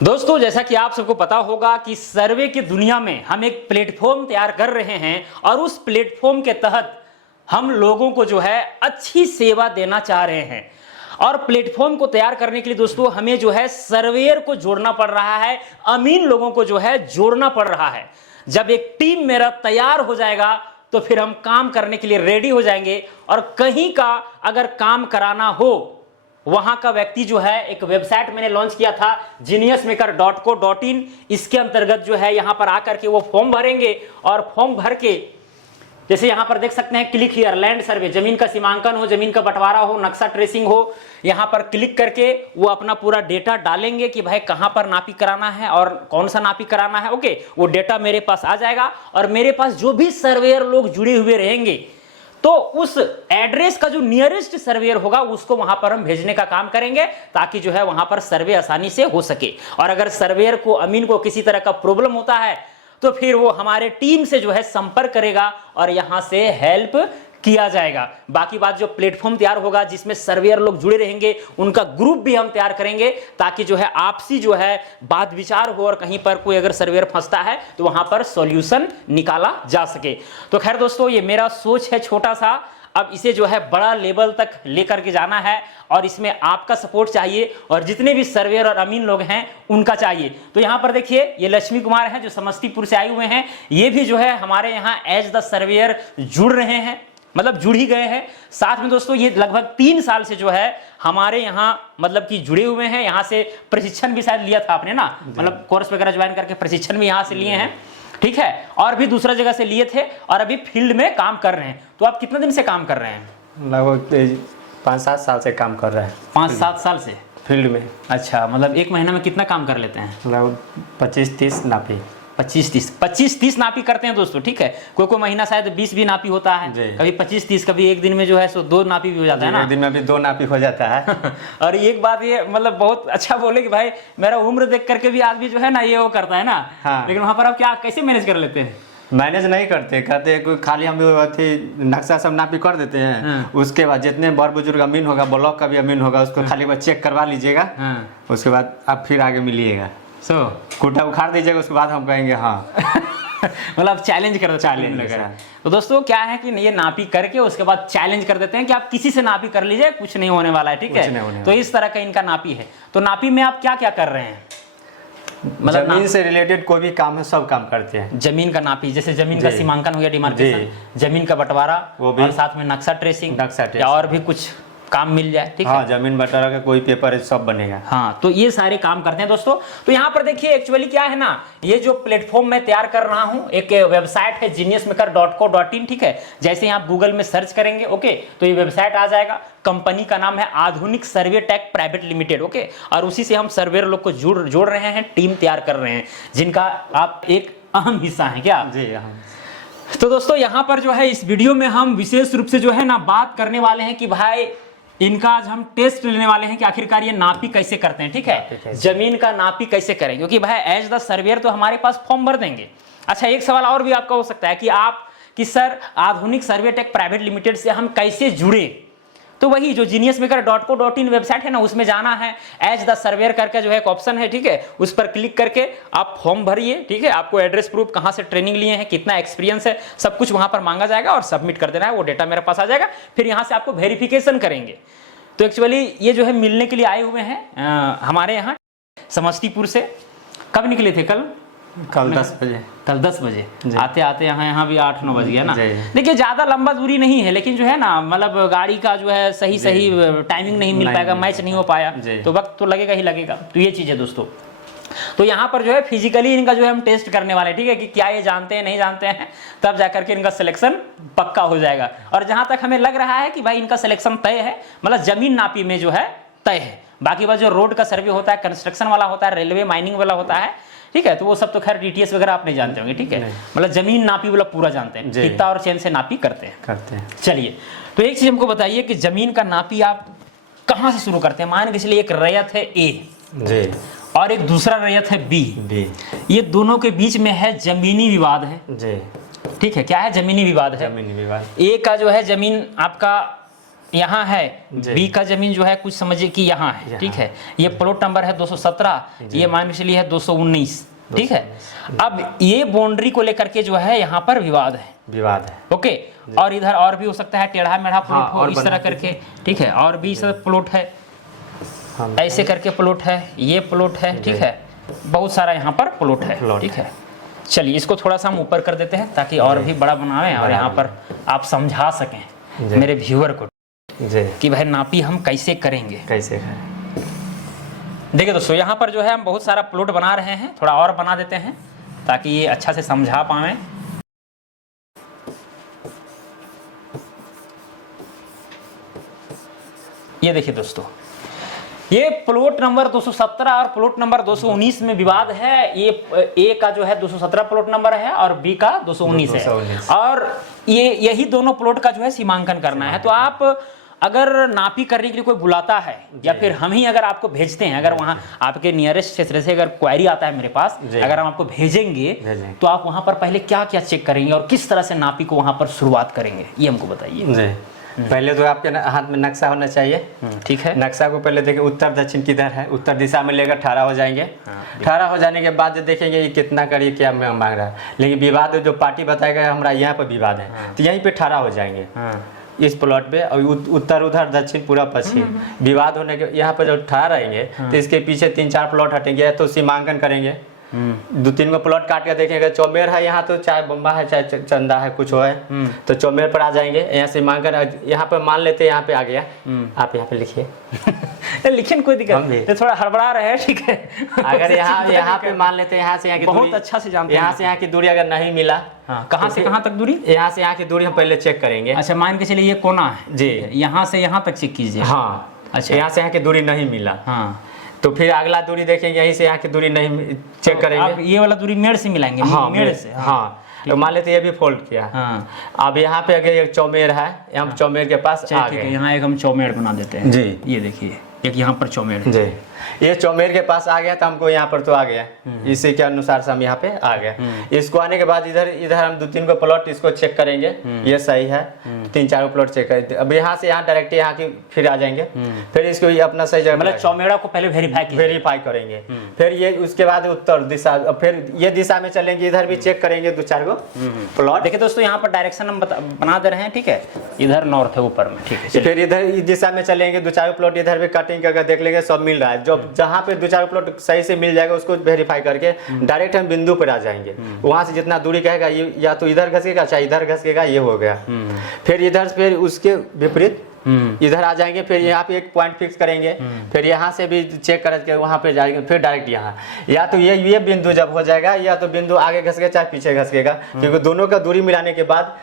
दोस्तों, जैसा कि आप सबको पता होगा कि सर्वे की दुनिया में हम एक प्लेटफॉर्म तैयार कर रहे हैं और उस प्लेटफॉर्म के तहत हम लोगों को जो है अच्छी सेवा देना चाह रहे हैं। और प्लेटफॉर्म को तैयार करने के लिए दोस्तों हमें जो है सर्वेयर को जोड़ना पड़ रहा है, अमीन लोगों को जो है जोड़ना पड़ रहा है। जब एक टीम मेरा तैयार हो जाएगा तो फिर हम काम करने के लिए रेडी हो जाएंगे और कहीं का अगर काम कराना हो, वहां का व्यक्ति जो है, एक वेबसाइट मैंने लॉन्च किया था geniusmaker.co.in, इसके अंतर्गत जो है यहां पर आकर के वो फॉर्म भरेंगे और फॉर्म भर के जैसे यहां पर देख सकते हैं क्लिक हियर लैंड सर्वे, जमीन का सीमांकन हो, जमीन का बंटवारा हो, नक्शा ट्रेसिंग हो, यहां पर क्लिक करके वो अपना पूरा डेटा डालेंगे कि भाई कहां पर नापी कराना है और कौन सा नापी कराना है। ओके, वो डेटा मेरे पास आ जाएगा और मेरे पास जो भी सर्वेयर लोग जुड़े हुए रहेंगे तो उस एड्रेस का जो नियरेस्ट सर्वेयर होगा उसको वहां पर हम भेजने का काम करेंगे ताकि जो है वहां पर सर्वे आसानी से हो सके। और अगर सर्वेयर को, अमीन को किसी तरह का प्रॉब्लम होता है तो फिर वो हमारे टीम से जो है संपर्क करेगा और यहां से हेल्प किया जाएगा। बाकी बात जो प्लेटफॉर्म तैयार होगा जिसमें सर्वेयर लोग जुड़े रहेंगे, उनका ग्रुप भी हम तैयार करेंगे ताकि जो है आपसी जो है बात विचार हो और कहीं पर कोई अगर सर्वेयर फंसता है तो वहां पर सॉल्यूशन निकाला जा सके। तो खैर दोस्तों, ये मेरा सोच है छोटा सा, अब इसे जो है बड़ा लेवल तक लेकर के जाना है और इसमें आपका सपोर्ट चाहिए और जितने भी सर्वेयर और अमीन लोग हैं उनका चाहिए। तो यहाँ पर देखिए, ये लक्ष्मी कुमार हैं जो समस्तीपुर से आए हुए हैं, ये भी जो है हमारे यहाँ एज द सर्वेयर जुड़ रहे हैं, मतलब जुड़ ही गए हैं। साथ में दोस्तों ये लगभग 3 साल से जो है हमारे यहाँ मतलब कि जुड़े हुए हैं। यहाँ से प्रशिक्षण भी शायद लिया था आपने ना, मतलब कोर्स वगैरह ज्वाइन करके प्रशिक्षण भी यहाँ से लिए हैं, ठीक है, और भी दूसरा जगह से लिए थे और अभी फील्ड में काम कर रहे हैं। तो आप कितने दिन से काम कर रहे हैं? लगभग 5-7 साल से काम कर रहे हैं। 5-7 साल से फील्ड में? अच्छा, मतलब एक महीना में कितना काम कर लेते हैं? लगभग 25-30 नापी। 25-30 नापी करते हैं दोस्तों, ठीक है। कोई महीना शायद 20 भी नापी होता है, कभी 25-30, कभी एक दिन में जो है सो 2 नापी भी हो जाता है ना, एक दिन में भी 2 नापी हो जाता है। और एक बात ये मतलब बहुत अच्छा बोले कि भाई मेरा उम्र देख करके भी आदमी जो है ना ये वो करता है ना। हाँ। लेकिन वहां पर आप क्या कैसे मैनेज कर लेते हैं? मैनेज नहीं करते, कहते हैं खाली हम नक्शा सब नापी कर देते हैं। उसके बाद जितने बड़ बुजुर्ग अमीन होगा, ब्लॉक का भी अमीन होगा, उसको खाली बार चेक करवा लीजिएगा। उसके बाद आप फिर आगे मिलिएगा, खूंटा उखाड़ दीजिएगा, उसके बाद हम कहेंगे हाँ। मतलब चैलेंज कर लगा। तो दोस्तों क्या है कि ये नापी करके उसके बाद चैलेंज कर देते हैं कि आप किसी से नापी कर लीजिए, कुछ नहीं होने वाला है, ठीक है। तो इस तरह का इनका नापी है। तो नापी में आप क्या क्या कर रहे हैं? मतलब जमीन से रिलेटेड कोई भी काम है सब काम करते हैं। जमीन का नापी, जैसे जमीन का सीमांकन हो गया, डिमार्केशन, जमीन का बंटवारा, वो भी, और साथ में नक्शा ट्रेसिंग या और भी कुछ काम मिल जाए, ठीक है। हाँ, जमीन बंटवारा का कोई पेपर है सब बनेगा। हाँ, तो ये सारे काम करते हैं दोस्तों। तो यहाँ पर देखिए एक्चुअली क्या है ना, ये जो प्लेटफॉर्म मैं तैयार कर रहा हूँ, एक वेबसाइट है geniusmaker.co.in, ठीक है। जैसे आप गूगल में सर्च करेंगे, ओके, तो ये वेबसाइट आ जाएगा। कंपनी का नाम है आधुनिक सर्वे टेक प्राइवेट लिमिटेड, ओके, और उसी से हम सर्वेयर लोग को जोड़ रहे हैं, टीम तैयार कर रहे हैं, जिनका आप एक अहम हिस्सा है क्या जी। तो दोस्तों यहाँ पर जो है इस वीडियो में हम विशेष रूप से जो है ना बात करने वाले हैं कि भाई इनका आज हम टेस्ट लेने वाले हैं कि आखिरकार ये नापी कैसे करते हैं, ठीक है। जमीन का नापी कैसे करें, क्योंकि भाई एज द सर्वेयर तो हमारे पास फॉर्म भर देंगे। अच्छा, एक सवाल और भी आपका हो सकता है कि सर आधुनिक सर्वे टेक प्राइवेट लिमिटेड से हम कैसे जुड़े? तो वही जो geniusmaker.co.in वेबसाइट है ना, उसमें जाना है, एज द सर्वेयर करके जो है एक ऑप्शन है, ठीक है, उस पर क्लिक करके आप फॉर्म भरिए, ठीक है। आपको एड्रेस प्रूफ, कहाँ से ट्रेनिंग लिए हैं, कितना एक्सपीरियंस है, सब कुछ वहां पर मांगा जाएगा और सबमिट कर देना है, वो डेटा मेरे पास आ जाएगा। फिर यहाँ से आपको वेरिफिकेशन करेंगे। तो एक्चुअली ये जो है मिलने के लिए आए हुए हैं हमारे यहाँ समस्तीपुर से। कब निकले थे? कल 10 बजे। कल 10 बजे आते आते यहाँ भी 8-9 बज गया ना। देखिए ज़्यादा लंबा दूरी नहीं है, लेकिन जो है ना मतलब गाड़ी का जो है सही टाइमिंग नहीं मिल पाएगा, मैच नहीं हो पाया, तो वक्त तो लगेगा ही लगेगा। तो ये चीज़ है दोस्तों। तो यहाँ पर जो है फिजिकली इनका जो है हम टेस्ट करने वाले, ठीक है, कि क्या ये जानते हैं नहीं जानते हैं, तब जाकर के इनका सिलेक्शन पक्का हो जाएगा। और जहाँ तक हमें लग रहा है कि भाई इनका सिलेक्शन तय है, मतलब जमीन नापी में जो है तय है। बाकी बात जो रोड का सर्वे होता है, कंस्ट्रक्शन वाला होता है, रेलवे माइनिंग वाला होता है, ठीक है, तो वो सब तो खैर डीटीएस वगैरह आप नहीं जानते होंगे, ठीक है। मतलब जमीन नापी वाला पूरा जानते हैं, फीता और चेन से नापी करते हैं। चलिए, तो एक चीज हमको बताइए कि जमीन का नापी आप कहाँ से शुरू करते हैं? मान के चलिए एक रैयत है ए और एक दूसरा रैयत है बी, ये दोनों के बीच में है जमीनी विवाद है, ठीक है। क्या है? जमीनी विवाद है। जमीनी विवाद। ए का जो है जमीन आपका यहाँ है, बी का जमीन जो है कुछ समझिए कि यहाँ है, ठीक है। ये प्लॉट नंबर है 217, ये मान के चलिए है 219, ठीक है। अब ये बाउंड्री को लेकर के जो है यहाँ पर विवाद है। ओके, और इधर और भी हो सकता है, टेढ़ा मेढ़ा प्लॉट हो इस तरह करके, ठीक है। और भी इस तरह प्लॉट है, ऐसे करके प्लॉट है, ये प्लॉट है, ठीक है। बहुत सारा यहाँ पर प्लॉट है, ठीक है। चलिए इसको थोड़ा सा हम ऊपर कर देते हैं ताकि और भी बड़ा बनावें और यहाँ पर आप समझा सकें मेरे व्यूअर को कि भाई नापी हम कैसे करेंगे। देखिए दोस्तों, यहाँ पर जो है हम बहुत सारा प्लॉट बना रहे हैं, थोड़ा और बना देते हैं ताकि ये अच्छा से समझा पाएं। ये देखिए दोस्तों, ये प्लॉट नंबर 217 और प्लॉट नंबर 219 में विवाद है। ये ए का जो है 217 प्लॉट नंबर है और बी का 219 है, और ये यही दोनों प्लॉट का जो है सीमांकन करना है। तो आप अगर नापी करने के लिए कोई बुलाता है या फिर हम ही अगर आपको भेजते हैं, अगर वहाँ आपके नियरेस्ट क्षेत्र से अगर क्वेरी आता है मेरे पास, अगर हम आपको भेजेंगे तो आप वहाँ पर पहले क्या क्या चेक करेंगे और किस तरह से नापी को वहाँ पर शुरुआत करेंगे, ये हमको बताइए। पहले तो आपके हाथ में नक्शा होना चाहिए, ठीक है। नक्शा को पहले देखिए उत्तर दक्षिण किधर है, उत्तर दिशा में लेकर 18 हो जाएंगे। 18 हो जाने के बाद देखेंगे ये कितना करिए क्या मांग रहा है, लेकिन विवाद जो पार्टी बताएगा हमारा यहाँ पर विवाद है, तो यहीं पे 18 हो जाएंगे इस प्लॉट पे। और उत्तर उधर दक्षिण पूरा पश्चिम विवाद होने के यहाँ पर जब 18 रहेंगे तो इसके पीछे 3-4 प्लॉट हटेंगे, तो सीमांकन करेंगे। 2-3 प्लॉट काट के देखेंगे, चौमेर है यहाँ, तो चाहे बम्बा है चाहे चंदा है, कुछ हो है तो चौमेर पर आ जाएंगे। यहाँ सीमांकन यहाँ पर मान लेते हैं, यहाँ पे आ गया, आप यहाँ पे लिखिए। लिखिए कोई दिक्कत नहीं, तो थोड़ा हड़बड़ा रहे, ठीक है। अगर यहाँ पे मान लेते हैं, यहाँ से यहाँ की बहुत अच्छा से जानते हैं, यहाँ से यहाँ की दूरी अगर नहीं मिला, कहाँ से कहाँ तक दूरी, यहाँ से यहाँ की दूरी हम पहले चेक करेंगे। अच्छा, मान के चलिए ये कोना है जी, यहाँ से यहाँ तक चेक कीजिए। हाँ, अच्छा, यहाँ से यहाँ की दूरी नहीं मिला, हाँ, तो फिर अगला दूरी देखेंगे, यहीं से यहाँ की दूरी नहीं चेक करेंगे। आप ये वाला दूरी मेड़ से मिलाएंगे, मेड़ से, हाँ, तो मान लेते ये भी फोल्ड किया। हाँ, अब यहाँ पे अगर एक चौमेर है, हम चौमेर के पास आ गए, यहाँ एक हम चौमेर बना देते हैं जी। ये देखिए एक यहाँ पर चौमेर जी, ये चौमेर के पास आ गया, तो हमको यहाँ पर तो आ गया, इसी के अनुसार से हम यहाँ पे आ गए। इसको आने के बाद इधर हम 2-3 प्लॉट इसको चेक करेंगे, ये सही है, 3-4 प्लॉट चेक करेंगे। अब यहाँ से यहाँ डायरेक्ट यहाँ की फिर आ जाएंगे, फिर इसको ये अपना सही जगह, मतलब चौमेरा को पहले वेरीफाई करेंगे। फिर ये उसके बाद उत्तर दिशा, फिर ये दिशा में चलेंगे, इधर भी चेक करेंगे 2-4 प्लॉट। देखिए दोस्तों, यहाँ पर डायरेक्शन हम बना दे रहे हैं, ठीक है। इधर नॉर्थ है ऊपर में, ठीक है। फिर इधर इस दिशा में चलेंगे, 2-4 प्लॉट इधर भी कटिंग करके देख लेंगे, सब मिल रहा है। जो जहाँ पे 2-4 प्लॉट सही से मिल जाएगा उसको वेरीफाई करके डायरेक्ट हम बिंदु पर आ जाएंगे। वहां से जितना दूरी कहेगा, ये या तो इधर घसकेगा चाहे इधर घसकेगा, ये हो गया। फिर इधर फिर उसके विपरीत इधर आ जाएंगे, फिर यहाँ पे एक पॉइंट फिक्स करेंगे, फिर यहाँ से भी चेक करके वहाँ पे जाएंगे, फिर डायरेक्ट यहाँ, या तो ये बिंदु जब हो जाएगा, या तो बिंदु आगे घसकेगा चाहे पीछे घसकेगा, क्योंकि दोनों का दूरी मिलाने के बाद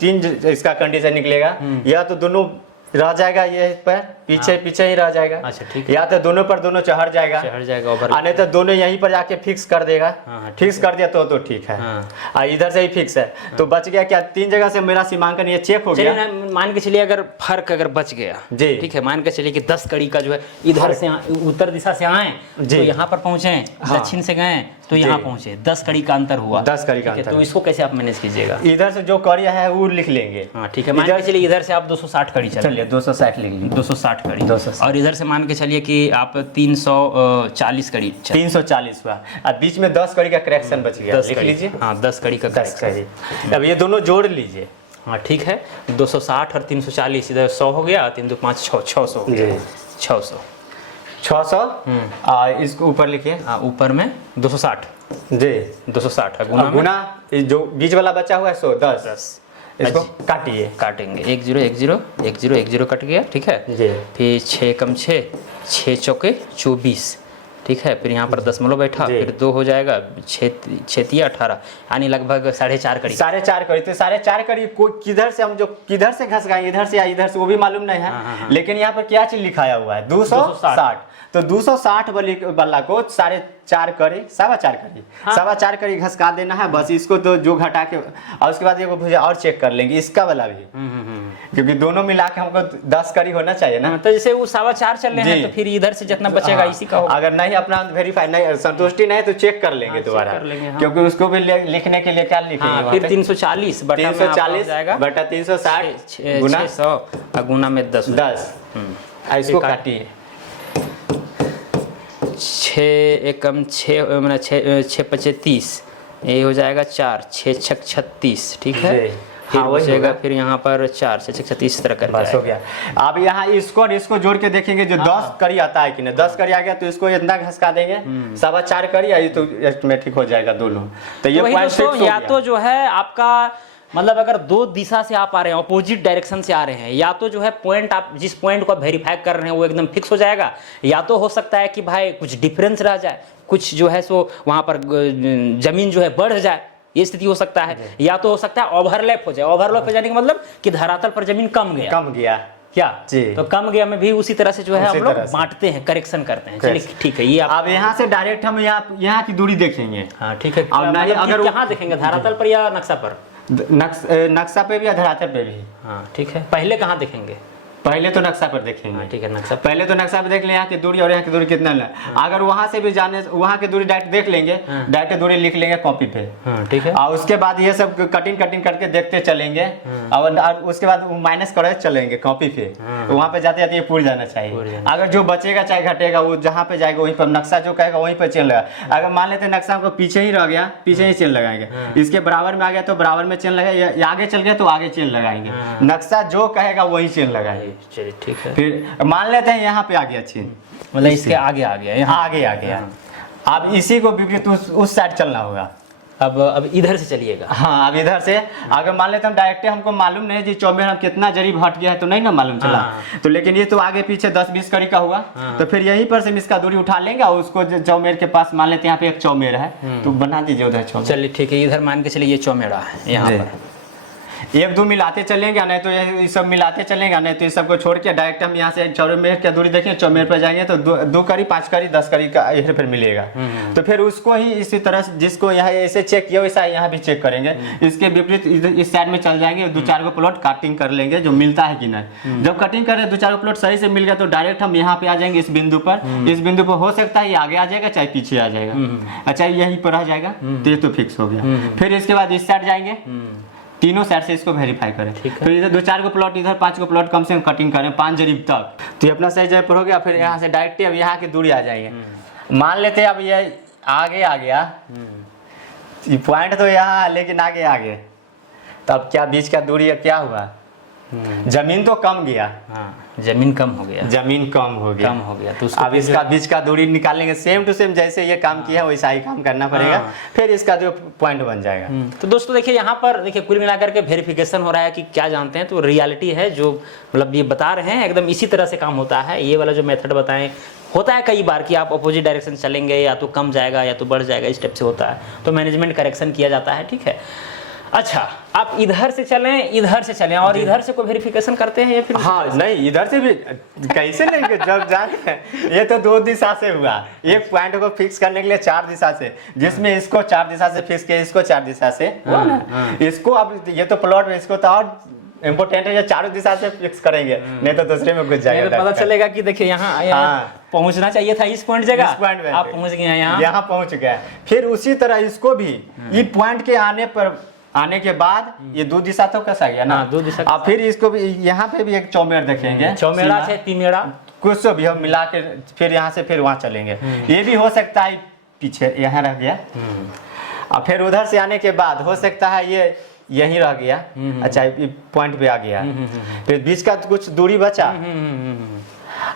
3 इसका कंडीशन निकलेगा, या तो दोनों रह जाएगा ये पर पीछे ही रह जाएगा। अच्छा, ठीक है। या तो दोनों पर दोनों चढ़ जाएगा नहीं तो दोनों यहीं पर जाके फिक्स कर देगा। फिक्स कर दिया तो ठीक है। इधर से ही फिक्स है तो बच गया क्या, 3 जगह से मेरा सीमांकन ये चेक हो गया। मान के चलिए अगर फर्क अगर बच गया जी, ठीक है, मान के चलिए कि 10 कड़ी का जो है इधर से उत्तर दिशा से आए तो यहाँ पर पहुंचे, दक्षिण से गए तो यहाँ पहुंचे, 10 कड़ी का अंतर हुआ, 10 कड़ी का अंतर। तो इसको कैसे आप मैनेज कीजिएगा? इधर से जो कड़ी है वो लिख लेंगे। हाँ, ठीक है। मान के चलिए इधर से आप 260 कड़ी चलिए, 260 लिख लीजिए, 260 कड़ी, 260। और इधर से मान के चलिए कि आप 340 कड़ी, 340 हुआ, और बीच में 10 कड़ी का करेक्शन बच गया, लिख लीजिए। हाँ, 10 कड़ी का करेक्शन। अब ये दोनों जोड़ लीजिए। हाँ, ठीक है। 260 और 340 इधर 100 हो गया, 3 2 5 6 600 हो गया, 600। इसको ऊपर लिखिए। हाँ, ऊपर में 260 जी, 260 है गुना जो बीच वाला बचा हुआ है 110। इसको काटिए, काटेंगे 1 0 1 0 1 0 1 0 कट गया, ठीक है जी। फिर 6 कम 6 6 चौके 24, ठीक है। फिर यहाँ पर दशमलव बैठा, फिर 2 हो जाएगा, 6 18, यानी लगभग 4.5 कड़ी। 4.5 कड़ी, तो 4.5 कड़ी किधर से हम जो किधर से घस गए, इधर से या इधर से, वो भी मालूम नहीं है। लेकिन यहाँ पर क्या चीज लिखाया हुआ है, 260। तो 260 वाला को 4.5 करी 4.25 करी 4.25 करी घसका देना है बस। इसको तो जो घटा के और उसके बाद ये भुजा और चेक कर लेंगे इसका वाला भी, क्योंकि दोनों मिला के हमको 10 करी होना चाहिए ना। तो जैसे वो 4.25 चल रहे हैं तो फिर इधर से जितना बचेगा इसी का होगा। अगर नहीं अपना वेरीफाई नहीं संतुष्टि नहीं तो चेक कर लेंगे दोबारा, क्योंकि उसको भी लिखने के लिए क्या लिखेंगे फिर 340 बटा 360 गुना 100 गुना में 10 इसको काटिए 6 एकम 6 मैंने 6 पचे 30, ये हो जाएगा 4 6 छक 36, ठीक है। फिर बचेगा फिर यहाँ पर 4 6 छक 36 तरह कर बस हो गया। अब यहाँ इसको और इसको जोड़ के देखेंगे जो 10 करी आता है कि नहीं। 10 करी आ गया तो इसको इतना घसका देंगे 4.25 करी आई तो एस्टिमेटिक हो जाएगा दोनों। तो ये पॉइंट फिक्स हो गया। या तो जो है आपका मतलब अगर दो दिशा से आप आ रहे हैं, अपोजिट डायरेक्शन से आ रहे हैं, या तो जो है पॉइंट आप जिस पॉइंट को आप वेरीफाई कर रहे हैं वो एकदम फिक्स हो जाएगा, या तो हो सकता है कि भाई कुछ डिफरेंस रह जाए, कुछ जो है सो वहां पर जमीन जो है बढ़ जाए, ये स्थिति हो सकता है। या तो हो सकता है ओवरलैप हो जाए। ओवरलैप हो जाने का मतलब कि धरातल पर जमीन कम गया क्या जी। तो कम गया में भी उसी तरह से जो है हम लोग बांटते हैं, करेक्शन करते हैं। चलिए ठीक है, ये अब यहाँ से डायरेक्ट हम यहाँ की दूरी देखेंगे। हाँ ठीक है। अगर कहाँ देखेंगे, धरातल पर या नक्शा पर? नक्शा पे भी या धरातल पे भी। हाँ ठीक है। पहले कहाँ देखेंगे? पहले तो नक्शा पर देखेंगे। ठीक है, नक्शा पहले तो नक्शा पर देख लें यहाँ की दूरी और यहाँ की दूरी कितना है। अगर वहां से भी जाने वहां की दूरी डायरेक्ट देख लेंगे, डायरेक्ट दूरी लिख लेंगे कॉपी पे। ठीक है। और उसके बाद ये सब कटिंग करके देखते चलेंगे और उसके बाद माइनस करते चलेंगे कॉपी पे। वहां पे जाते जाते ये पूर जाना चाहिए। अगर जो बचेगा चाहे घटेगा वो जहाँ पे जाएगा वहीं पर नक्शा जो कहेगा वहीं पर चेन लगा। अगर मान लेते नक्शा को पीछे ही रह गया, पीछे ही चेन लगाएंगे। इसके बराबर में आ गया तो बराबर में चेन लगाएंगे, आगे चल गया तो आगे चेन लगाएंगे। नक्शा जो कहेगा वही चेन लगाएंगे। चलिए ठीक है। फिर मान लेते हैं यहाँ पे आ गया चेन, मतलब इसके आगे आ गया, यहाँ आगे आ गया। अब इसी को विपरीत उस साइड चलना होगा। अब इधर से चलिएगा। हाँ, अब इधर से अगर मान लेते हम डायरेक्ट हमको मालूम नहीं जी चौमेर हम कितना जरीब हट गया है तो नहीं ना मालूम चला। तो लेकिन ये तो आगे पीछे 10-20 कड़ी का हुआ। तो फिर यहीं पर से हम इसका दूरी उठा लेंगे और उसको चौमेर के पास मान लेते हैं यहाँ पे एक चौमेर है तो बना दीजिए उधर चौमेर। चलिए ठीक है, इधर मान के चलिए ये चौमेरा है यहाँ पर। 1-2 मिलाते चलेंगे, नहीं तो ये सब मिलाते चलेंगे, नहीं तो ये सबको छोड़ के डायरेक्ट हम यहाँ से चौमेर की दूरी देखें, चौमेर पर जाएंगे तो 2 कड़ी 5 कड़ी 10 कड़ी का ये फिर मिलेगा। तो फिर उसको ही इसी तरह जिसको यहाँ ऐसे चेक किया वैसा यहाँ भी चेक करेंगे। इसके विपरीत इस साइड में चल जाएंगे, 2-4 को प्लॉट कटिंग कर लेंगे जो मिलता है कि नहीं। जब कटिंग करें 2-4 को प्लॉट सही से मिल गया तो डायरेक्ट हम यहाँ पे आ जाएंगे इस बिंदु पर। इस बिंदु पर हो सकता है ये आगे आ जाएगा चाहे पीछे आ जाएगा, अच्छा यहीं पर आ जाएगा तो ये तो फिक्स हो गया। फिर इसके बाद इस साइड जाएंगे, तीनों साइड से इसको वेरीफाई करें। फिर इधर 2-4 को प्लॉट, इधर 5 को प्लॉट कम से कम कटिंग करें 5 जरीब तक, तो ये अपना सही जगह पर हो गया। फिर यहाँ से डायरेक्ट अब यहाँ की दूरी आ जाएंगे। मान लेते हैं अब ये आगे आ गया, ये पॉइंट तो यहाँ है लेकिन आगे आ गए, तब क्या बीच का दूरी क्या हुआ? जमीन तो कम गया। जमीन कम हो गया, जमीन कम हो गया तो अब इसका बीच का दूरी निकालेंगे, सेम टू सेम जैसे ये काम किया है वैसा ही काम करना पड़ेगा। फिर इसका जो पॉइंट बन जाएगा। तो दोस्तों देखिए यहाँ पर देखिए कुल मिलाकर के वेरिफिकेशन हो रहा है कि क्या जानते हैं, तो रियलिटी है जो मतलब ये बता रहे हैं एकदम इसी तरह से काम होता है। ये वाला जो मेथड बताएं होता है कई बार कि आप अपोजिट डायरेक्शन चलेंगे या तो कम जाएगा या तो बढ़ जाएगा, इस टाइप से होता है, तो मैनेजमेंट करेक्शन किया जाता है। ठीक है, अच्छा आप इधर से चलें और इधर से कोई वेरिफिकेशन करते हैं या फिर? हाँ नहीं, इधर से भी कैसे लेंगे जब जानते हैं ये तो 2 दिशा से हुआ। एक पॉइंट को फिक्स करने के लिए 4 दिशा से, जिसमें इसको 4 दिशा से फिक्स किया, इसको 4 दिशा से हुआ ना। इसको अब ये तो प्लॉट में इसको तो और इम्पोर्टेंट है, ये 4 दिशा से फिक्स करेंगे, नहीं तो दूसरे में घुस जाएगा। पता चलेगा कि देखिए यहाँ पहुंचना चाहिए था इस पॉइंट जगह, आप पहुंच गए यहाँ पहुंच गए। फिर उसी तरह इसको भी ये पॉइंट के आने के बाद ये 2 दिशा तो कैसा गया ना, 2 दिशा। अब फिर इसको भी यहाँ पे भी एक चौमेर देखेंगे, चौमेरा से तिमेरा कुछ तो भी हम मिला के फिर यहाँ से फिर वहाँ चलेंगे। ये भी हो सकता है पीछे यहाँ रह गया, और फिर उधर से आने के बाद हो सकता है ये यहीं रह गया, अच्छा ये पॉइंट पे आ गया, फिर बीच का कुछ दूरी बचा।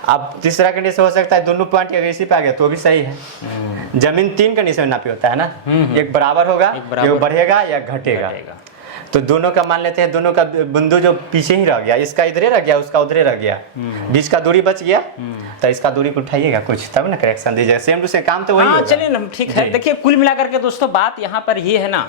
अब तीसरा कंडीशन हो सकता है दोनों पॉइंट अगर इसी पे आ गया तो भी सही है। जमीन 3 कंडीशन में नापी होता है ना, एक बराबर होगा, एक बढ़ेगा या घटेगा। तो दोनों का मान लेते हैं, दोनों का बिंदु जो पीछे ही रह गया, इसका इधरे रह गया उसका उधरे रह गया, बीच का दूरी बच गया, तो इसका दूरी को उठाइएगा कुछ, तब ना करेक्शन दीजिएगा। सेम टू सेम काम तो वही होगा। चलिए ठीक है। देखिए कुल मिलाकर के दोस्तों बात यहाँ पर ये है ना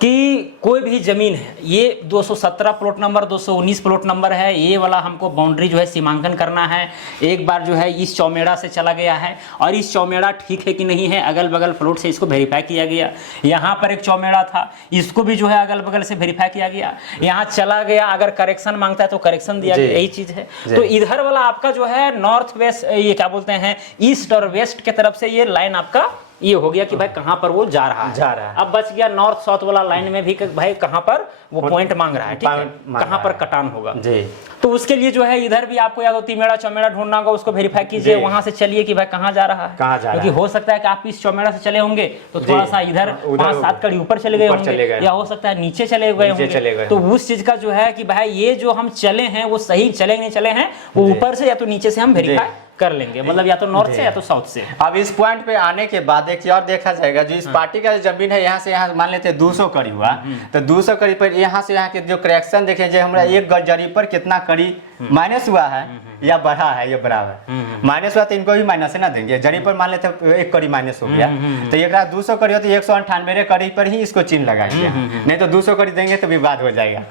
कि कोई भी ज़मीन है, ये 217 प्लॉट नंबर, 219 प्लॉट नंबर है, ये वाला हमको बाउंड्री जो है सीमांकन करना है। एक बार जो है इस चौमेड़ा से चला गया है और इस चौमेड़ा ठीक है कि नहीं है, अगल बगल प्लॉट से इसको वेरीफाई किया गया। यहाँ पर एक चौमेड़ा था, इसको भी जो है अगल बगल से वेरीफाई किया गया। यहाँ चला गया, अगर करेक्शन मांगता है तो करेक्शन दिया गया, यही चीज़ है। तो इधर वाला आपका जो है नॉर्थ वेस्ट, ये क्या बोलते हैं, ईस्ट और वेस्ट के तरफ से ये लाइन आपका ये हो गया कि भाई कहाँ पर वो जा रहा है। अब बच गया नॉर्थ साउथ वाला लाइन में भी कि भाई कहाँ पर वो पॉइंट मांग रहा है, ठीक है, कहाँ पर कटान होगा जी। तो उसके लिए जो है इधर भी आपको या तो तिमेड़ा चौमेड़ा ढूंढना होगा, उसको वेरीफाई कीजिए, वहां से चलिए कि भाई कहाँ जा रहा है, क्योंकि हो सकता है कि आप इस चौमेड़ा से चले होंगे तो थोड़ा सा इधर 5-7 कड़ी ऊपर चले गए होंगे, या हो सकता है नीचे चले गए होंगे। तो उस चीज का जो है कि भाई ये जो हम चले हैं वो सही चले नहीं चले हैं, वो ऊपर से या तो नीचे से हम वेरीफाई कर लेंगे, मतलब या तो नॉर्थ से या तो साउथ से। अब इस पॉइंट पे आने के बाद एक और देखा जाएगा, जो इस पार्टी का जमीन है यहाँ से यहाँ मान लेते हैं 200 कड़ी हुआ, तो 200 कड़ी पर यहाँ से यहाँ के जो करेक्शन देखे जो हमारा एक गज जरी पर कितना कड़ी माइनस हुआ है या बढ़ा है, ये बराबर माइनस हुआ तो इनको भी माइनस है ना देंगे। जरी पर मान लेते हैं एक कड़ी माइनस हो गया, तो एक 200 कड़ी हो तो 198 कड़ी पर ही इसको चिन्ह लगाएंगे, नहीं तो 200 कड़ी देंगे तो विवाद हो जाएगा।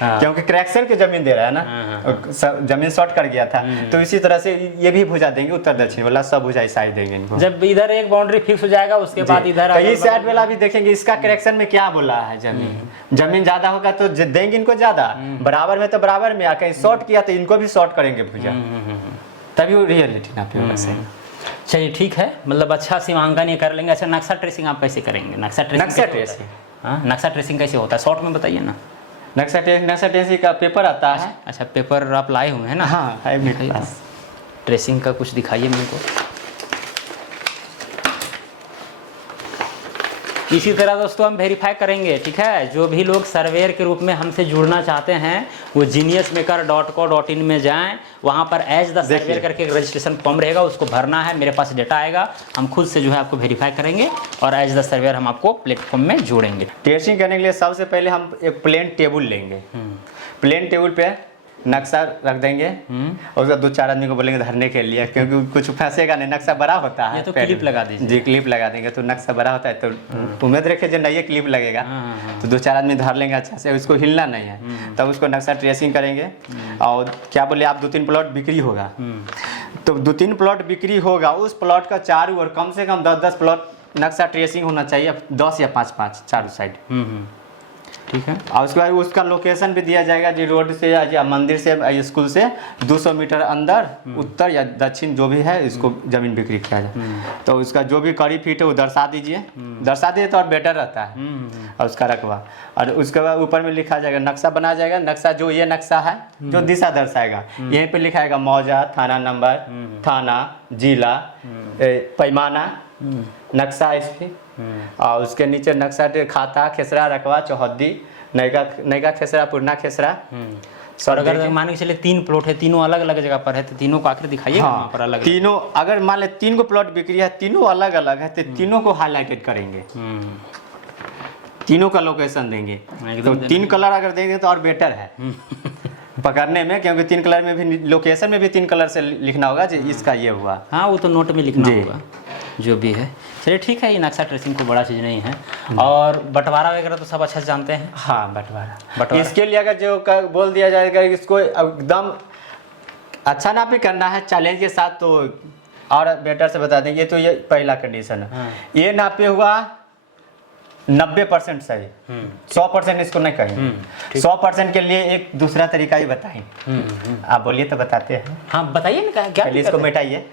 क्योंकि करेक्शन की जमीन दे रहा है ना, जमीन शॉर्ट कर गया था। तो इसी तरह से ये भी भुजा देंगे, उत्तर दक्षिण वाला सब भुजा साइड देंगे इनको। जब इधर एक बाउंड्री फिक्स हो जाएगा उसके बाद इधर इस साइड वाला भी देखेंगे, इसका करेक्शन में क्या बोला है, जमीन ज्यादा होगा तो देंगे इनको ज्यादा, बराबर में तो बराबर में, कहीं शॉर्ट किया तो इनको भी शॉर्ट करेंगे भुजा, तभी वो रियलिटी ना पे सही। चलिए ठीक है, मतलब अच्छा सीमांकन ये कर लेंगे। अच्छा नक्शा ट्रेसिंग आप कैसे करेंगे? नक्शा ट्रेसिंग कैसे होता है, शॉर्ट में बताइए ना। नक्शा ट्रेसिंग का पेपर आता है। अच्छा पेपर आप लाए हुए हैं ना? हाँ है मेरे पास। ट्रेसिंग का कुछ दिखाइए मेरे को। इसी तरह दोस्तों हम वेरीफाई करेंगे, ठीक है। जो भी लोग सर्वेयर के रूप में हमसे जुड़ना चाहते हैं वो geniusmaker.co.in में जाएं, वहाँ पर एज द सर्वेयर करके एक रजिस्ट्रेशन फॉर्म रहेगा, उसको भरना है। मेरे पास डेटा आएगा, हम खुद से जो है आपको वेरीफाई करेंगे और एज द सर्वेयर हम आपको प्लेटफॉर्म में जोड़ेंगे। ट्रेसिंग करने के लिए सबसे पहले हम एक प्लेन टेबल लेंगे, प्लेन टेबल पे नक्शा रख देंगे और उसका 2-4 आदमी को बोलेंगे धरने के लिए, क्योंकि कुछ फंसेगा नहीं, नक्शा बड़ा होता है। ये तो क्लिप लगा दीजिए जी, क्लिप लगा देंगे तो नक्शा बड़ा होता है, तो उम्मीद रखे जो नहीं क्लिप लगेगा तो 2-4 आदमी धर लेंगे अच्छा से, उसको हिलना नहीं है, तब उसको नक्शा ट्रेसिंग करेंगे। और क्या बोले आप 2-3 प्लॉट बिक्री होगा, तो 2-3 प्लॉट बिक्री होगा, उस प्लॉट का चारों ओर कम से कम 10-10 प्लॉट नक्शा ट्रेसिंग होना चाहिए, 10 या 5-5 चारों साइड, ठीक है। और उसके बाद उसका लोकेशन भी दिया जाएगा, जो रोड से या मंदिर से या स्कूल से 200 मीटर अंदर उत्तर या दक्षिण जो भी है इसको जमीन बिक्री किया जाए। तो उसका जो भी कड़ी फीट है वो दर्शा दीजिए, तो और बेटर रहता है। और उसका रकबा, और उसके बाद ऊपर में लिखा जाएगा, नक्शा बना जाएगा। नक्शा जो ये नक्शा है जो दिशा दर्शाएगा, यहीं पे लिखाएगा मौजा, थाना नंबर, थाना, जिला, पैमाना, नक्शा इसकी, और उसके नीचे नक्शा खाता, खेसरा, रकबा, चौहद्दी, नैका खेसरा, पुरना खेसरा। और अगर मान के चले 3 प्लॉट है, तीनों अलग अलग जगह पर है, तो तीनों को आखिर दिखाइए वहाँ पर अलग। तीनों अगर मान ले 3 को प्लॉट बिक्री है, तीनों अलग अलग है, तो तीनों को हाईलाइटेड करेंगे, तीनों का लोकेशन देंगे। तो 3 कलर अगर देंगे तो और बेटर है पकड़ने में, क्योंकि 3 कलर में भी लोकेशन में भी 3 कलर से लिखना होगा जी, इसका ये हुआ। हाँ वो तो नोट में लिखना होगा जो भी है। चलिए ठीक है, ये नक्शा ट्रेसिंग को बड़ा चीज़ नहीं है। और बंटवारा वगैरह तो सब अच्छा से जानते हैं। हाँ बंटवारा इसके लिए अगर जो बोल दिया जाएगा इसको एकदम अच्छा नापी करना है चैलेंज के साथ, तो और बेटर से बता देंगे। तो ये पहला कंडीशन है, ये नापे हुआ 90% सही, 100% इसको नहीं कहेंगे। 100% के लिए एक दूसरा तरीका ही बताएं। आप बोलिए तो बताते हैं। हाँ बताइए ना, क्या इसको मिटाइए।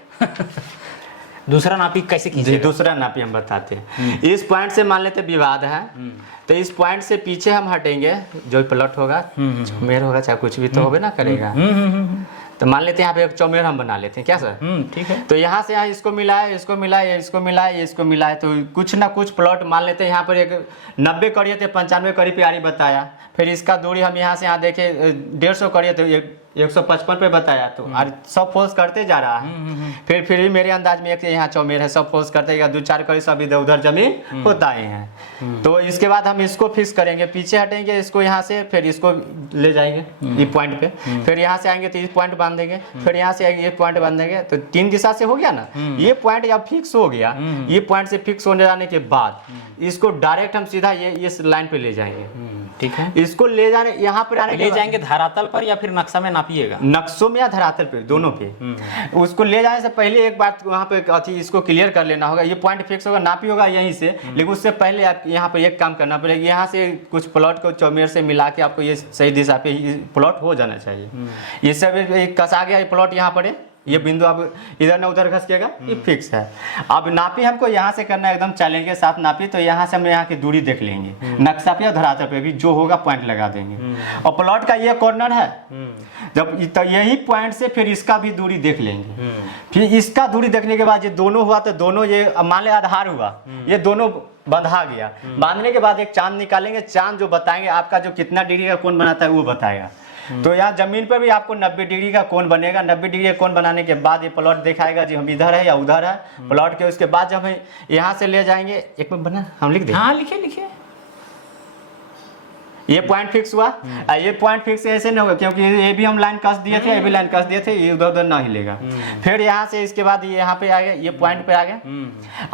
दूसरा नापी कैसे कीजिए? दूसरा नापी हम बताते हैं। इस पॉइंट से मान लेते विवाद है, तो इस पॉइंट से पीछे हम हटेंगे, जो प्लॉट होगा, चौमेर होगा चाहे कुछ भी तो होबे ना करेगा। तो मान लेते हैं यहाँ पे एक चौमेर हम बना लेते हैं, क्या सर? ठीक है। तो यहाँ से यहाँ इसको मिलाए, इसको मिलाए, इसको मिलाए, इसको मिलाए, तो कुछ ना कुछ प्लॉट मान लेते हैं। यहाँ पर एक 90 कड़ी है तो 95 कड़ी प्यारी बताया। फिर इसका दूरी हम यहाँ से यहाँ देखे 150 कड़ी है तो 155 पे बताया, तो और सब फोल्स करते जा रहा है। फिर भी मेरे अंदाज में एक यहाँ चौमेर है, सब फोल्स करते गया, 2-4 कड़ी सब इधर उधर जमीन होता ही है। तो इसके बाद हम इसको फिक्स करेंगे, पीछे हटेंगे इसको यहाँ से, फिर इसको ले जाएंगे ये पॉइंट पे, फिर यहाँ से आएंगे तो ये पॉइंट बांध देंगे, फिर यहाँ से आएंगे ये पॉइंट बांध देंगे। तो 3 दिशा से हो गया ना, ये पॉइंट जब फिक्स हो गया, ये पॉइंट से फिक्स होने जाने के बाद इसको डायरेक्ट हम सीधा ये इस लाइन पे ले जाएंगे। ठीक है, इसको ले जाने, यहाँ पे आने ले जाएंगे धरातल पर या फिर नक्शा में नापिएगा? नक्शों में या धरातल पे, दोनों पे। उसको ले जाने से पहले एक बात वहाँ पे अथी इसको क्लियर कर लेना होगा, ये पॉइंट फिक्स होगा, नापी होगा यहीं से, लेकिन उससे पहले आप यहाँ पे एक काम करना पड़ेगा, यहाँ से कुछ प्लॉट को चौमेर से मिला के आपको ये सही दिशा पे प्लॉट हो जाना चाहिए। ये सब कसा गया, ये प्लॉट यहाँ पर है, ये बिंदु आप इधर ना उधर खसकेगा, ये फिक्स है। अब नापी हमको यहाँ से करना है, एकदम चलेंगे के साथ नापी, तो यहाँ से हम यहाँ की दूरी देख लेंगे, नक्शा पे या धरातल पे भी जो होगा पॉइंट लगा देंगे। और प्लॉट का ये कॉर्नर है, जब तो यही पॉइंट से फिर इसका भी दूरी देख लेंगे। फिर इसका दूरी देखने के बाद ये दोनों हुआ, तो दोनों ये मान ले आधार हुआ, ये दोनों बंधा गया। बांधने के बाद एक चांद निकालेंगे, चांद जो बताएंगे आपका जो कितना डिग्री का कोण बनाता है वो बताएगा। तो यहाँ जमीन पर भी आपको 90 डिग्री का कोण बनेगा। 90 डिग्री का कोण बनाने के बाद ये प्लॉट दिखाएगा जी हम इधर है या उधर है प्लॉट के। उसके बाद जब हम यहाँ से ले जाएंगे, एक मिनट बना हम लिख दें। हाँ लिखिए लिखिए। ये पॉइंट फिक्स हुआ, ये पॉइंट फिक्स ऐसे नहीं होगा क्योंकि ये भी हम लाइन कस दिए थे, ये भी लाइन कस दिए थे, ये उधर उधर ना हिलेगा। फिर यहाँ से इसके बाद ये यहाँ पे आ गया, ये पॉइंट पे आ गया।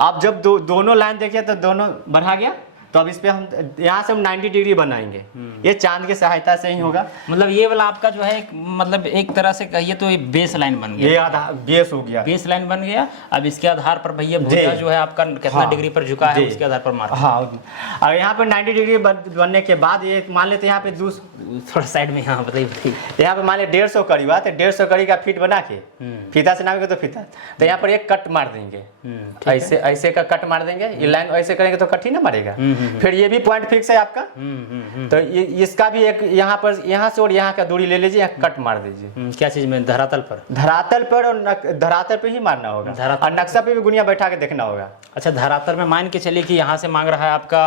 अब जब दोनों लाइन देखिए तो दोनों बढ़ा गया, तो अब इस पे हम यहाँ से हम 90 डिग्री बनाएंगे। ये चांद की सहायता से ही होगा। मतलब ये वाला आपका जो है मतलब एक तरह से कहिए तो ये बेस लाइन बन गया, ये आधार बेस हो गया, बेस लाइन बन गया। अब इसके आधार पर भैया भुजा जो है आपका कितना डिग्री पर झुका है उसके आधार पर मार। हाँ, और यहाँ पे 90 डिग्री बनने के बाद ये मान लेते हैं यहाँ पे थोड़ा साइड में, यहाँ बताइए। यहाँ पे मान ले 150 कड़ी हुआ, तो 150 कड़ी का फीट बना के फीता से नापेंगे तो फीता, तो यहाँ पर एक कट मार देंगे, ऐसे ऐसे का कट मार देंगे। ये लाइन ऐसे करेंगे तो कट ही ना मारेगा। फिर ये भी पॉइंट फिक्स है आपका, तो ये इसका भी एक यहाँ पर, यहाँ से और यहाँ का दूरी ले लीजिए, कट मार दीजिए। क्या चीज में? धरातल पर? धरातल पर, और धरातल पे ही मारना होगा, और नक्शा पे भी गुनिया बैठा के देखना होगा। अच्छा, धरातल में मान के चलिए कि यहाँ से मांग रहा है आपका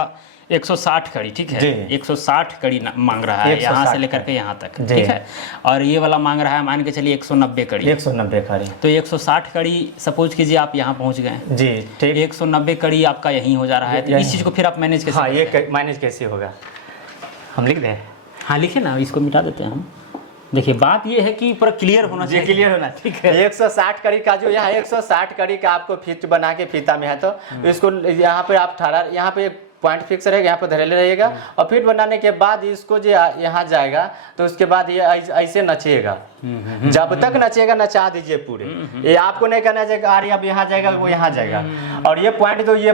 160 कड़ी, ठीक है, 160 कड़ी मांग रहा है यहाँ से लेकर के यहाँ तक, ठीक है। और ये वाला मांग रहा है मान के चलिए 190 कड़ी। 190 कड़ी, तो 160 कड़ी सपोज कीजिए आप यहाँ पहुँच गए जी, ठीक। 190 कड़ी आपका यहीं हो जा रहा है, तो इस चीज़ को फिर आप मैनेज कैसे? हाँ, ये मैनेज कैसे होगा हम लिख दें। हाँ लिखिए ना, इसको मिटा देते हैं हम। देखिए बात ये है कि पूरा क्लियर होना चाहिए, क्लियर होना, ठीक है। 160 कड़ी का जो यहाँ 160 कड़ी का आपको फीट बना के फीता में है, तो इसको यहाँ पे आप ठहरा, यहाँ पे पॉइंट फिक्स रहेगा, यहाँ पर धरेले रहेगा। और फिट बनाने के बाद इसको जो यहाँ जाएगा, तो उसके बाद ये ऐसे नचेगा, जब तक नचेगा नचा दीजिए पूरे। ये आपको नहीं करना चाहिए अरे अब यहाँ जाएगा वो यहाँ जाएगा। और ये पॉइंट तो ये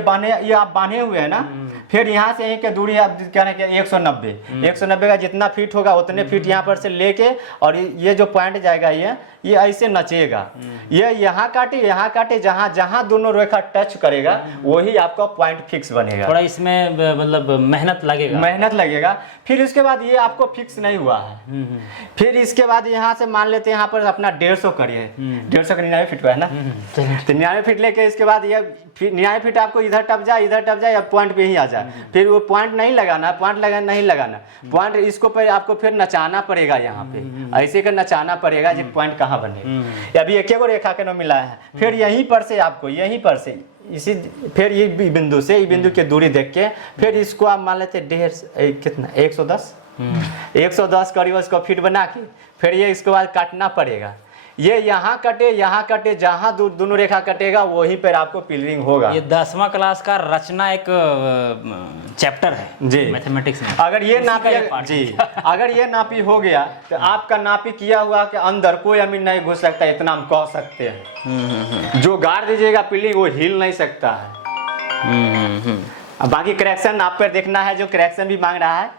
आप बांधे हुए है ना, फिर यहाँ से यहीं के दूरी आप क्या ना 190 का जितना फीट होगा उतने फीट यहाँ पर से लेके, और ये जो पॉइंट जाएगा ये ऐसे नचेगा, ये यहाँ काटे, जहाँ जहाँ दोनों रेखा टच करेगा वही आपका पॉइंट फिक्स बनेगा। थोड़ा इसमें मतलब मेहनत लगेगा। फिर उसके बाद ये आपको फिक्स नहीं हुआ है, फिर इसके बाद यहाँ से मान लेते हैं यहाँ पर अपना 150 कड़ी है, 150 का 99 फीट हुआ है ना, तो 99 फीट लेके इसके बाद ये 99 फीट आपको इधर टप जाए या पॉइंट पे ही आ जाए। फिर वो पॉइंट नहीं लगाना, पॉइंट इसको पर आपको फिर नचाना पड़ेगा, यहाँ पे ऐसे का नचाना पड़ेगा जी पॉइंट कहाँ बने। अभी एक रेखा के न मिला है, फिर यहीं पर से आपको इसी फिर ये बिंदु से ये बिंदु की दूरी देख के फिर इसको आप मान लेते कितना 110 करीब उसको फीट बना के फिर ये इसके बाद काटना पड़ेगा। ये यहाँ कटे जहाँ दोनों रेखा कटेगा वहीं पर आपको पिलरिंग होगा। ये 10वां क्लास का रचना एक चैप्टर है जी मैथमेटिक्स में। अगर ये नापी जी अगर ये नापी हो गया तो आपका नापी किया हुआ के अंदर कोई अमीन नहीं घुस सकता, इतना हम कह सकते हैं। जो गाड़ दीजिएगा पिलरिंग वो हिल नहीं सकता है। अब बाकी करेक्शन आप पर देखना है, जो करेक्शन भी मांग रहा है।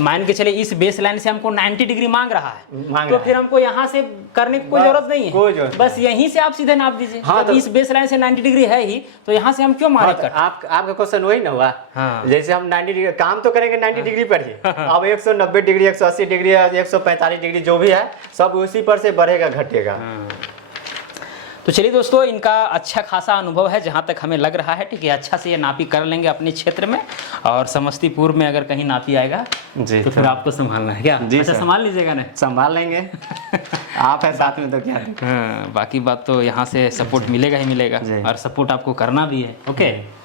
मान के चले इस बेस लाइन से हमको 90 डिग्री मांग रहा है, तो फिर हमको यहाँ से करने की कोई जरूरत नहीं है, बस यहीं से आप सीधे नाप दीजिए। हाँ, तो इस बेस लाइन से 90 डिग्री है ही, तो यहाँ से हम क्यों मारे कट? आपका क्वेश्चन वही ना हुआ। हाँ। जैसे हम 90 डिग्री काम तो करेंगे 90 डिग्री पर ही। अब 190 डिग्री 180 डिग्री 145 डिग्री जो भी है सब उसी पर से बढ़ेगा घटेगा। तो तो चलिए दोस्तों, इनका अच्छा खासा अनुभव है जहाँ तक हमें लग रहा है। ठीक है, अच्छा से ये नापी कर लेंगे अपने क्षेत्र में, और समस्तीपुर में अगर कहीं नापी आएगा जी तो फिर आपको संभालना है क्या? जी अच्छा, सर। संभाल लीजिएगा ना? संभाल लेंगे। आप है साथ में तो क्या। हाँ, बाकी बात तो यहाँ से सपोर्ट मिलेगा ही मिलेगा, जी। और सपोर्ट आपको करना भी है। ओके,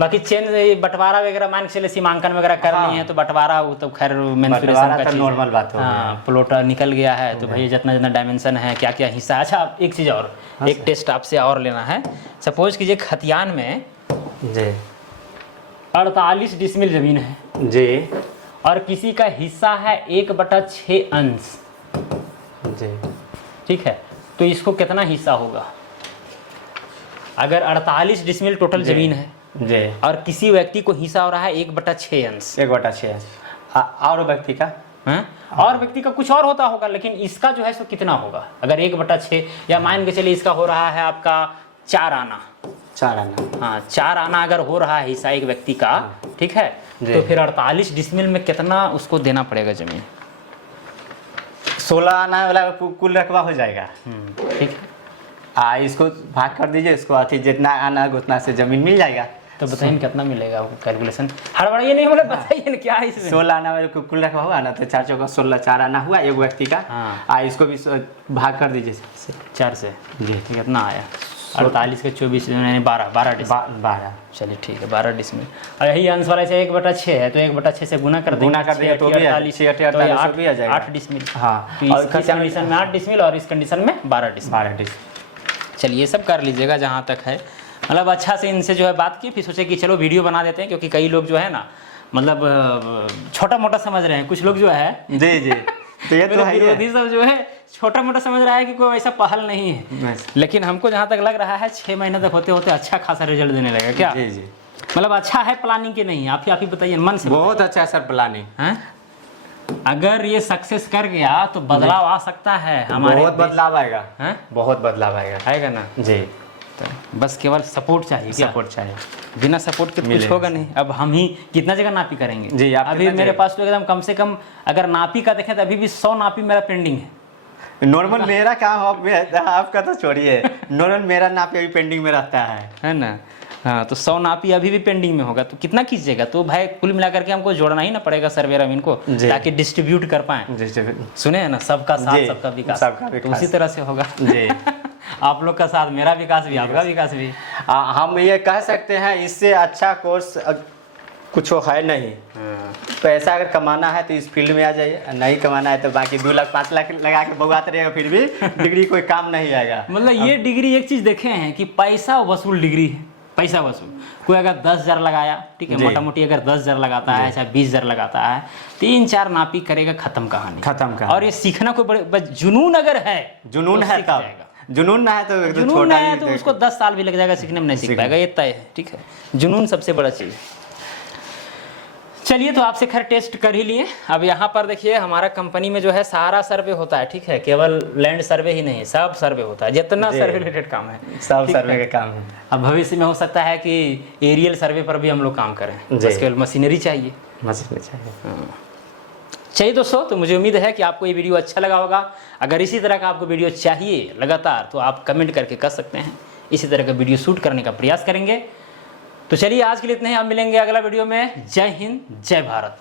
बाकी चेन बंटवारा वगैरह मान के चले सीमांकन वगैरह करनी है तो बंटवारा वो तो खैर मेंसुरेशन का तो चीज़ नॉर्मल बात हो हाँ, प्लॉट निकल गया है तो भैया जितना जितना डायमेंशन है, क्या क्या हिस्सा है। अच्छा, एक चीज़ और, एक टेस्ट आपसे और लेना है। सपोज कीजिए खतियान में जी 48 डिसमिल जमीन है जी और किसी का हिस्सा है 1/6 अंश, जी ठीक है, तो इसको कितना हिस्सा होगा? अगर 48 डिसमिल टोटल जमीन है जी और किसी व्यक्ति को हिस्सा हो रहा है 1/6 अंश, 1/6 और व्यक्ति का हैं? और व्यक्ति का कुछ और होता होगा, लेकिन इसका जो है सो कितना होगा? अगर 1/6 या मान के चलिए इसका हो रहा है आपका 4 आना, 4 आना। हाँ 4 आना अगर हो रहा है हिस्सा एक व्यक्ति का, ठीक है, तो फिर 48 डिसमिल में कितना उसको देना पड़ेगा जमीन? 16 आना वाला कुल रकबा हो जाएगा। ठीक है, इसको भाग कर दीजिए, इसको अति जितना आना उतना से जमीन मिल जाएगा। तो बताइए ना कितना मिलेगा वो कैलकुलेशन? हड़बड़ाइए नहीं, मतलब बताइए ना क्या है इसमें। 16 आना वाले कुल रकबा हुआ ना, तो 4 चौका 16, 4 आना हुआ एक व्यक्ति का। हाँ। इसको भी भाग कर दीजिए 4 से जी कितना आया? 48 के 24 यानी 12 डिसमिल। 12 चलिए ठीक है, 12 डिसमिल। और यही अंश वाला से 1/6 है तो 1/6 से गुना कर देंगे, गुना कर देंगे तो भी 48 भी आ जाएगा। 8 डिसमिल। हाँ, तो और इस कंडीशन में 8 डिसमिल और इस कंडीशन में 12 डिसमिल। 12 डिस। चलिए ये सब कर लीजिएगा जहाँ तक है। मतलब अच्छा से इनसे जो है बात की, फिर सोचे कि चलो वीडियो बना देते हैं, क्योंकि कई लोग जो है ना मतलब छोटा मोटा समझ रहे हैं, कुछ लोग जो है जी जी तो ये तो मेरे है ही विरोधी सब जो है छोटा मोटा समझ रहा है कि कोई ऐसा पहल नहीं है। है। लेकिन हमको जहाँ तक लग रहा है 6 महीने तक होते होते अच्छा खासा रिजल्ट देने लगेगा क्या? जी जी मतलब अच्छा है प्लानिंग के नहीं? आप ही बताइए मन से। बहुत अच्छा है सर प्लानिंग। हैं? अगर ये सक्सेस कर गया तो बदलाव आ सकता है हमारे बहुत बदलाव आएगा। हैं? बहुत बदलाव आएगा। आएगा ना? जी, तो बस केवल सपोर्ट चाहिए क्या? सपोर्ट चाहिए। बिना सपोर्ट के तो कुछ मिलेगा। होगा नहीं। अब हम ही कितना जगह नापी करेंगे? जी, आप अभी कितना मेरे जगह? पास तो एकदम कम से कम अगर नापी का देखें तो अभी भी 100 नापी मेरा पेंडिंग है। नॉर्मल मेरा काम आपका तो छोड़िए, नॉर्मल मेरा नाप अभी पेंडिंग में रहता है ना? हाँ, तो 100 नापी अभी भी पेंडिंग में होगा, तो कितना कीजिएगा? तो भाई कुल मिलाकर के हमको जोड़ना ही ना पड़ेगा सर्वे रमीन को, जी। ताकि डिस्ट्रीब्यूट कर पाएं। सुने हैं ना, सबका साथ जी, सबका विकास। सबका तो विकास। उसी तरह से होगा जी। आप लोग का साथ मेरा विकास भी, आपका विकास भी। हम ये कह सकते हैं इससे अच्छा कोर्स कुछ है नहीं। पैसा अगर कमाना है तो इस फील्ड में आ जाइए, नहीं कमाना है तो बाकी 2 लाख 5 लाख लगा के बउआते रहेगा, फिर भी डिग्री कोई काम नहीं आएगा। मतलब ये डिग्री एक चीज देखे हैं कि पैसा वसूल डिग्री है, पैसा वसूल। कोई अगर 10,000 लगाया, ठीक है, जी। मोटा मोटी अगर 10,000 लगाता है, चाहे 20,000 लगाता है, 3-4 नापी करेगा, खत्म कहानी। खत्म कहानी। और ये सीखना कोई बड़े बस जुनून अगर है, जुनून तो है सीख तब, जाएगा। जुनून ना है तो जुनून छोटा है ही तो देखो। उसको 10 साल भी लग जाएगा सीखने में, नहीं सीख पाएगा, ये तय है। ठीक है, जुनून सबसे बड़ा चीज़ है। चलिए, तो आपसे खैर टेस्ट कर ही लिए। अब यहाँ पर देखिए हमारा कंपनी में जो है सारा सर्वे होता है, ठीक है, केवल लैंड सर्वे ही नहीं, सब सर्वे होता है, जितना जी। सर्वे रिलेटेड काम है सब ठीक सर्वे है। के काम है। अब भविष्य में हो सकता है कि एरियल सर्वे पर भी हम लोग काम करें, जी। बस केवल मशीनरी चाहिए। मशीन चाहिए। चलिए दोस्तों, तो मुझे उम्मीद है कि आपको ये वीडियो अच्छा लगा होगा। अगर इसी तरह का आपको वीडियो चाहिए लगातार तो आप कमेंट करके कर सकते हैं, इसी तरह का वीडियो शूट करने का प्रयास करेंगे। तो चलिए आज के लिए इतना ही, आप मिलेंगे अगला वीडियो में। जय हिंद, जय भारत।